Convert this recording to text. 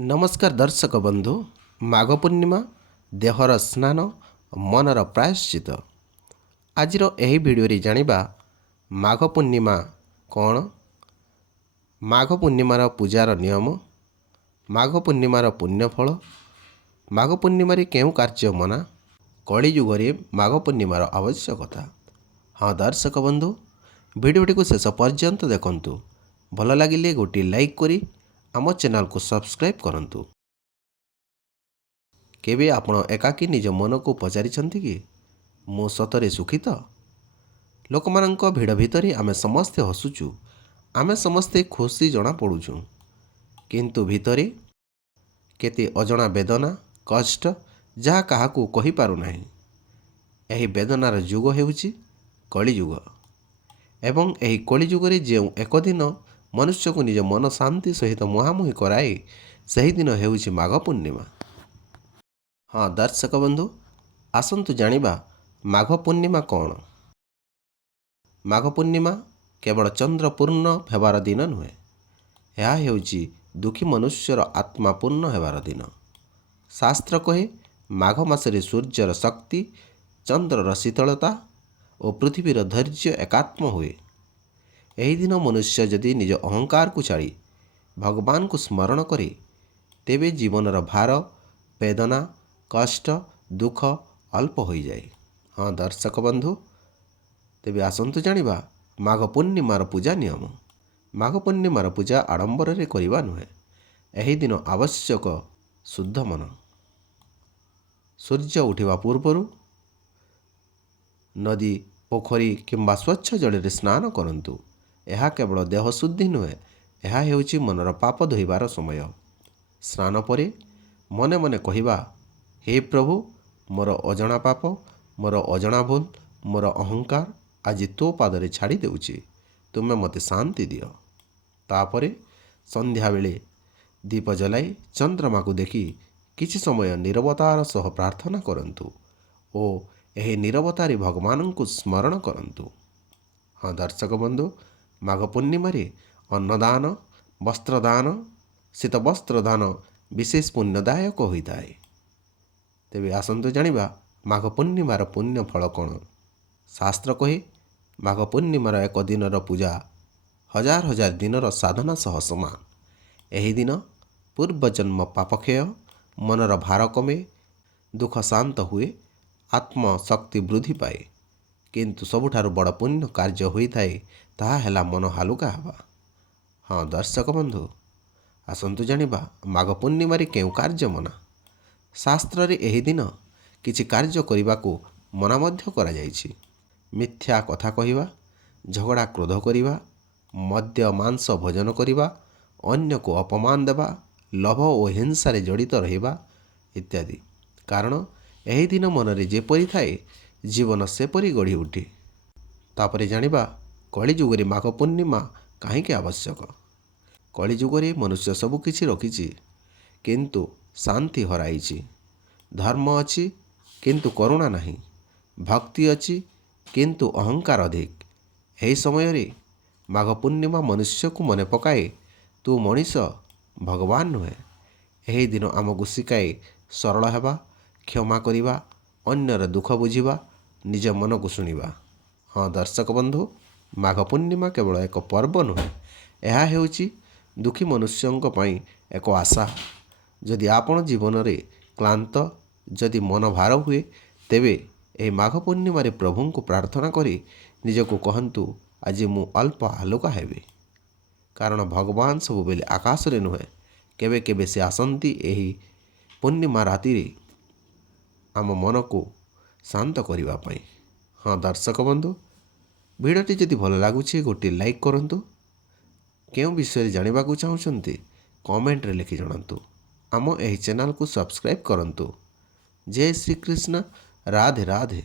नमस्कार दर्शक बंधु। माघ पूर्णिमा देहर स्नान मनर प्रायश्चित। आजिर एही भिडियोरे जानिबा माघ पूर्णिमा कौन, माघ पूर्णिमार पूजार नियम, माघ पूर्णिमार पुण्यफल, माघ पूर्णिमारे केउं कार्य मना, कलिजुगरे माघ पूर्णिमार आवश्यकता। हाँ दर्शक बंधु, भिडियोटी को शेष पर्यंत देखंतु। भल लागिले गोटे लाइक करी आम चैनल को सब्सक्राइब करंतु। केबे आपण एकाकी निज मन को पचारिछंती कि मो सतरे सुखी तो? लोकमानंक भिड़ भितरे आमे समस्ते हसुचु, आमे समस्ते खुशी जना पड़ुचु, किंतु भितरे केते अजणा वेदना कष्ट जहा काहाकू कहि पारु नाही। एही वेदनार युग हेउची कलियुग। एवं एही कलियुगरे जेउ एक दिन मनुष्य को निज मन शांति सहित मुहांमुही कराए सही दिन हेउची माघ पूर्णिमा। हाँ दर्शक बंधु, आसंतु जानिबा माघ पूर्णिमा कौन। माघ पूर्णिमा केवल चंद्र पूर्ण हेबार दिन नुहे, यह हेउची दुखी मनुष्यर आत्मा पूर्ण हेबार दिन। शास्त्र कहे माघ मासरे सूर्यर शक्ति, चंद्रर शीतलता और पृथ्वीर धैर्य एकात्म हुए। यही दिन मनुष्य यदि निज अहंकार को छाड़ी भगवान को स्मरण करे तेबे जीवनर भार वेदना कष्ट दुख अल्प हो जाए। हाँ दर्शक बंधु, तेबे आसंतु जानिबा माघ पूर्णिमार पूजा नियम। माघ पूर्णिमार पूजा आडंबर रे करिबा नुहे। एही दिन आवश्यक शुद्ध मन। सूर्य उठिबा पूर्वरु नदी पोखरी किंबा स्वच्छ जल स्नान करंतु। यह केवल देह शुद्धि नुहे, यह हेउची मनर पाप धोइबार समय। स्नान परे मने मने कहिबा, हे प्रभु मोर अजणा पाप, मोर अजणा भूल, मोर अहंकार आज तो पादरे छाड़ी देउची, तुमे मते शांति दियो। तापरे संध्या बेले दीप जलाई चंद्रमा को देखी किछि समय नीरवतार सह प्रार्थना करंतु ओ एही नीरवतारे भगवान को स्मरण करंतु। हाँ दर्शक बंधु, माघ पूर्णिमा अन्नदान वस्त्रदान शीत वस्त्रदान विशेष पुण्यदायक होता है। तेबे आसंतु जानिबा माघ पूर्णिमार पुण्य फल कौन। शास्त्र कहे माघ पूर्णिमार एक दिनर पूजा हजार हजार दिनर साधना सह समान। एही दिन पूर्वजन्म पापक्षय, मनर भार कमे, दुख शांत हुए, आत्मशक्ति वृद्धि पाए। किंतु सबुठारु बड़ पुण्य कार्य होता है ताहा हेला मन हालुका हेबा। हाँ दर्शक बंधु, आसंतु जानिबा माघ पूर्णिमारे केउ कार्य मना। शास्त्र रे एही दिन किछि कार्य करिबाकू मना मध्य करा जाइछि। मिथ्या कथा कहिबा, झगड़ा क्रोध करिबा, मद्य मांस भोजन करिबा, अन्य को अपमान देबा, लोभ और हिंसा रे जड़ित रहिबा इत्यादि। कारण एही दिन मनरे जेपरि थाए जीवन सेपरि गढ़ी उठे। तापरे जानिबा कलिजुगरे माघ पूर्णिमा काहींके आवश्यक। कलिजुगरे मनुष्य सबु किछि रखिछि किंतु शांति हराइछि। धर्म अछि किंतु करुणा नहीं, भक्ति अछि किंतु अहंकार अधिक। एही समय रे माघ पूर्णिमा मनुष्य को मने पकाए तू मनीष भगवान नुहे। एही दिन आमको शिखाए सरल हेबा, क्षमा करिबा, अन्यर दुख बुझिबा, निज मन को शुणिबा। हाँ दर्शक बंधु, माघ पूर्णिमा केवल एक पर्व नुहे, यह हेउची दुखी मनुष्यों पई एक आशा। जदि आपण जीवन रे क्लांत, जदि मन भार हुए, तेबे एही माघ पूर्णिमा रे प्रभु को प्रार्थना करी निजको कहंतु आज मु अल्प हालुका हेबी। कारण भगवान सब बेले आकाश रे नुहे, केबे केबे से आसंती एही पूर्णिमा राति रे आम मन को शांत करिबा पई। हाँ दर्शक बंधु, भिडियोटी जदि भल लागुछि गोटे लाइक करंतु। केउं विषय जानिबाकू चाहुछंती कमेंट रे लिखि जणांतु। आम एही चैनल को सब्सक्राइब करंतु। जय श्री कृष्ण, राधे राधे।